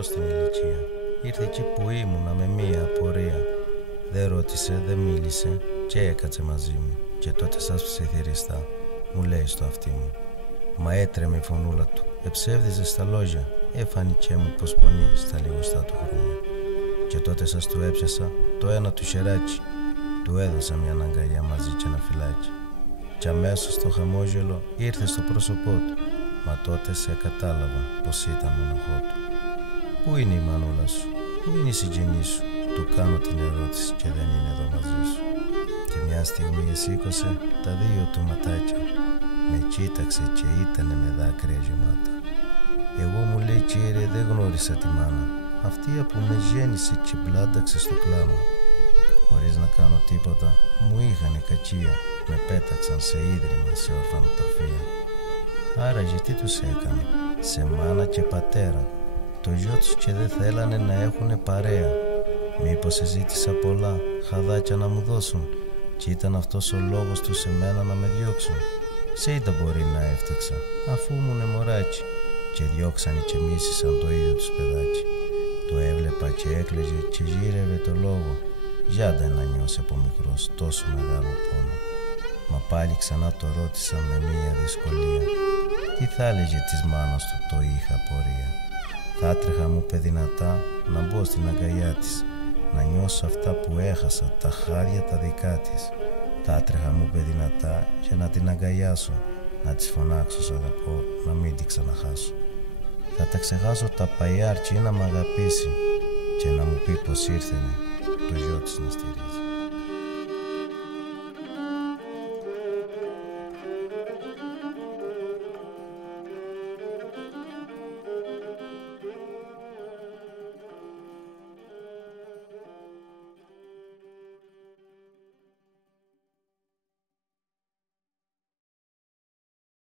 μικρός στην ηλικία. Ήρθε εκεί που ήμουνα με μία απορία. Δεν ρώτησε, δεν μίλησε και έκατσε μαζί μου. Και τότε σας ψιθυριστά, μου λέει στο αυτί μου. Μα έτρεμε η φωνούλα του, εψεύδιζε στα λόγια. Έφανηκε μου πως πονεί στα λιγοστά του χρόνια. Και τότε σας του έψασα το ένα του χεράκι. Του έδωσα μια αγκαλιά μαζί και ένα φυλάκι. Κι αμέσως το χαμόγελο ήρθε στο πρόσωπό του. Μα τότε σε κατάλαβα πως ήταν μοναχό του. Πού είναι η μανούλα σου, πού είναι η συγγενή σου? Του κάνω την ερώτηση και δεν είναι εδώ μαζί σου. Και μια στιγμή εσήκωσε τα δύο του ματάκια. Με κοίταξε και ήτανε με δάκρυα γεμάτα. Εγώ, μου λέει, κύριε, δεν γνώρισα τη μάνα. Αυτή που με γέννησε και μπλάνταξε στο κλάμα. Χωρίς να κάνω τίποτα, μου είχανε κακία. Με πέταξαν σε ίδρυμα, σε ορφανοτροφία. Άραγε τι τους έκανε, σε μάνα και πατέρα? Το γιο τους και δεν θέλανε να έχουνε παρέα. Μήπως ζήτησα πολλά χαδάκια να μου δώσουν κι ήταν αυτός ο λόγος τους σε μένα να με διώξουν? Σε είδα μπορεί να έφτεξα, αφού ήμουνε μωράκι. Και διώξανε και μίσησαν το ίδιο τους παιδάκι. Το έβλεπα και έκλαιγε και γύρευε το λόγο. Γιάντα να νιώσει από μικρός τόσο μεγάλο πόνο. Μα πάλι ξανά το ρώτησα με μία δυσκολία. Τι θα έλεγε της μάνας του, το είχα απορία. Θα έτρεχα, μου είπε δυνατά, να μπω στην αγκαλιά της, να νιώσω αυτά που έχασα, τα χάδια τα δικά της. Θα έτρεχα, μου είπε δυνατά, και να την αγκαλιάσω, να της φωνάξω σ' αγαπώ, να μην την ξαναχάσω. Θα τα ξεχάσω τα παλιά αρκεί να μ' αγαπήσει και να μου πει πως ήρθενε το γιο της να στηρίζει.